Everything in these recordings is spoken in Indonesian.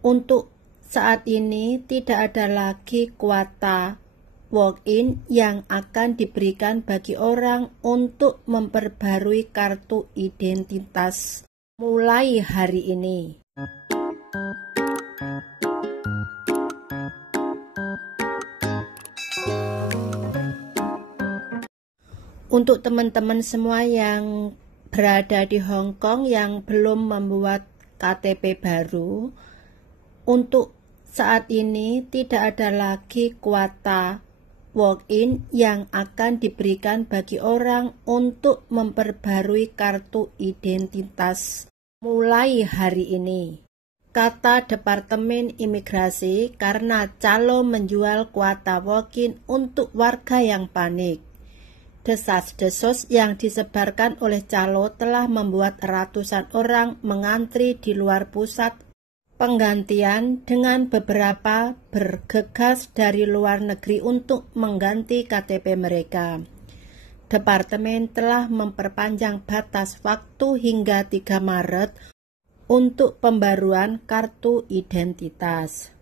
Untuk saat ini tidak ada lagi kuota walk-in yang akan diberikan bagi orang untuk memperbarui kartu identitas mulai hari ini. Untuk teman-teman semua yang berada di Hong Kong yang belum membuat KTP baru, untuk saat ini tidak ada lagi kuota walk-in yang akan diberikan bagi orang untuk memperbarui kartu identitas mulai hari ini, kata Departemen Imigrasi, karena calo menjual kuota walk-in untuk warga yang panik. Desas-desus yang disebarkan oleh calo telah membuat ratusan orang mengantri di luar pusat penggantian, dengan beberapa bergegas dari luar negeri untuk mengganti KTP mereka. Departemen telah memperpanjang batas waktu hingga 3 Maret untuk pembaruan kartu identitas.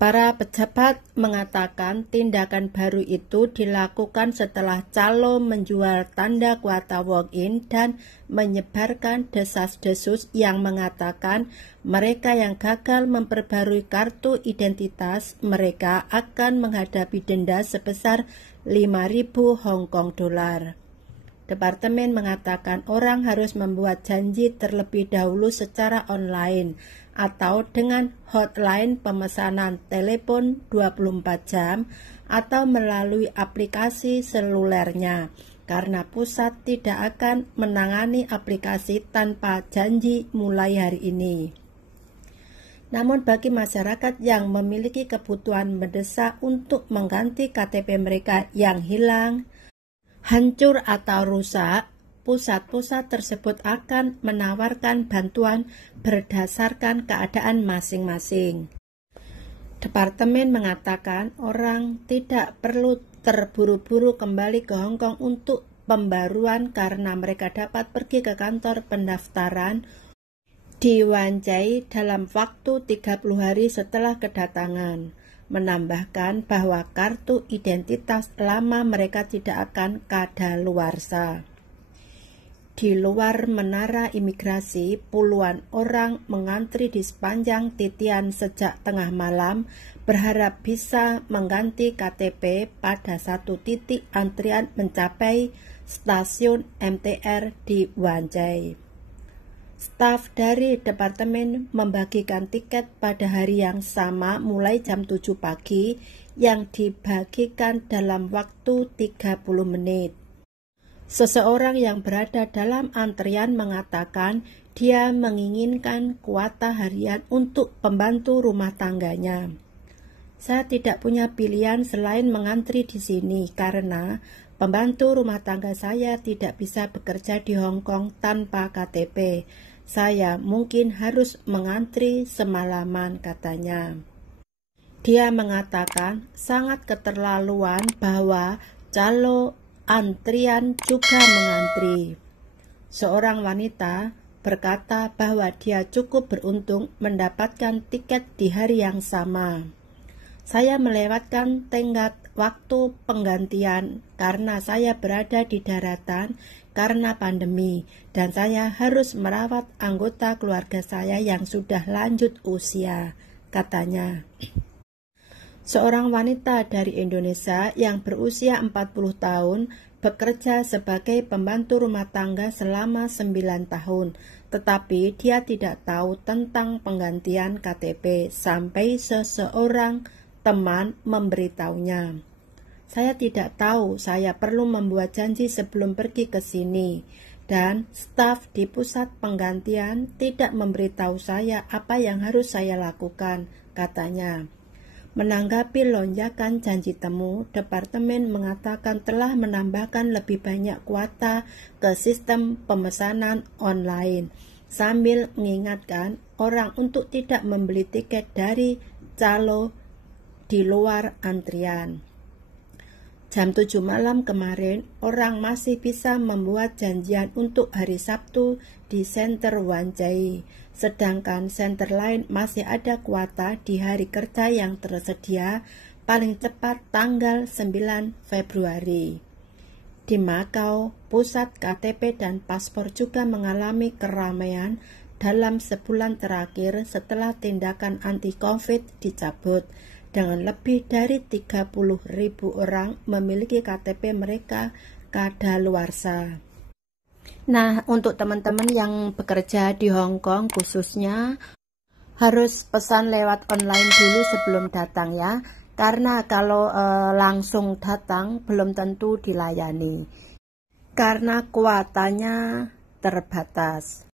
Para pejabat mengatakan tindakan baru itu dilakukan setelah calo menjual tanda kuota walk-in dan menyebarkan desas-desus yang mengatakan mereka yang gagal memperbarui kartu identitas mereka akan menghadapi denda sebesar 5.000 Hong Kong dolar. Departemen mengatakan orang harus membuat janji terlebih dahulu secara online atau dengan hotline pemesanan telepon 24 jam atau melalui aplikasi selulernya, karena pusat tidak akan menangani aplikasi tanpa janji mulai hari ini. Namun bagi masyarakat yang memiliki kebutuhan mendesak untuk mengganti KTP mereka yang hilang, hancur atau rusak, pusat-pusat tersebut akan menawarkan bantuan berdasarkan keadaan masing-masing. Departemen mengatakan orang tidak perlu terburu-buru kembali ke Hong Kong untuk pembaruan karena mereka dapat pergi ke kantor pendaftaran di Wan Chai dalam waktu 30 hari setelah kedatangan. Menambahkan bahwa kartu identitas lama mereka tidak akan kadaluarsa. Di luar menara imigrasi, puluhan orang mengantri di sepanjang titian sejak tengah malam, berharap bisa mengganti KTP pada satu titik antrian mencapai stasiun MTR di Wan Chai. Staf dari departemen membagikan tiket pada hari yang sama mulai jam 7 pagi yang dibagikan dalam waktu 30 menit. Seseorang yang berada dalam antrian mengatakan dia menginginkan kuota harian untuk pembantu rumah tangganya. Saya tidak punya pilihan selain mengantri di sini karena pembantu rumah tangga saya tidak bisa bekerja di Hong Kong tanpa KTP. Saya mungkin harus mengantri semalaman, katanya. Dia mengatakan sangat keterlaluan bahwa calo antrian juga mengantri. Seorang wanita berkata bahwa dia cukup beruntung mendapatkan tiket di hari yang sama. Saya melewatkan tenggat waktu penggantian karena saya berada di daratan karena pandemi dan saya harus merawat anggota keluarga saya yang sudah lanjut usia, katanya. Seorang wanita dari Indonesia yang berusia 40 tahun bekerja sebagai pembantu rumah tangga selama 9 tahun, tetapi dia tidak tahu tentang penggantian KTP sampai seseorang teman memberitahunya. Saya tidak tahu, saya perlu membuat janji sebelum pergi ke sini, dan staf di pusat penggantian tidak memberitahu saya apa yang harus saya lakukan, katanya. Menanggapi lonjakan janji temu, departemen mengatakan telah menambahkan lebih banyak kuota ke sistem pemesanan online, sambil mengingatkan orang untuk tidak membeli tiket dari calo di luar antrian. jam 7 malam kemarin, orang masih bisa membuat janjian untuk hari Sabtu di Center Wanjai. Sedangkan center lain masih ada kuota di hari kerja yang tersedia paling cepat tanggal 9 Februari. Di Makau, pusat KTP dan paspor juga mengalami keramaian dalam sebulan terakhir setelah tindakan anti-COVID dicabut, dengan lebih dari 30.000 orang memiliki KTP mereka kadaluarsa. Nah, untuk teman-teman yang bekerja di Hong Kong khususnya, harus pesan lewat online dulu sebelum datang ya, karena kalau langsung datang belum tentu dilayani, karena kuotanya terbatas.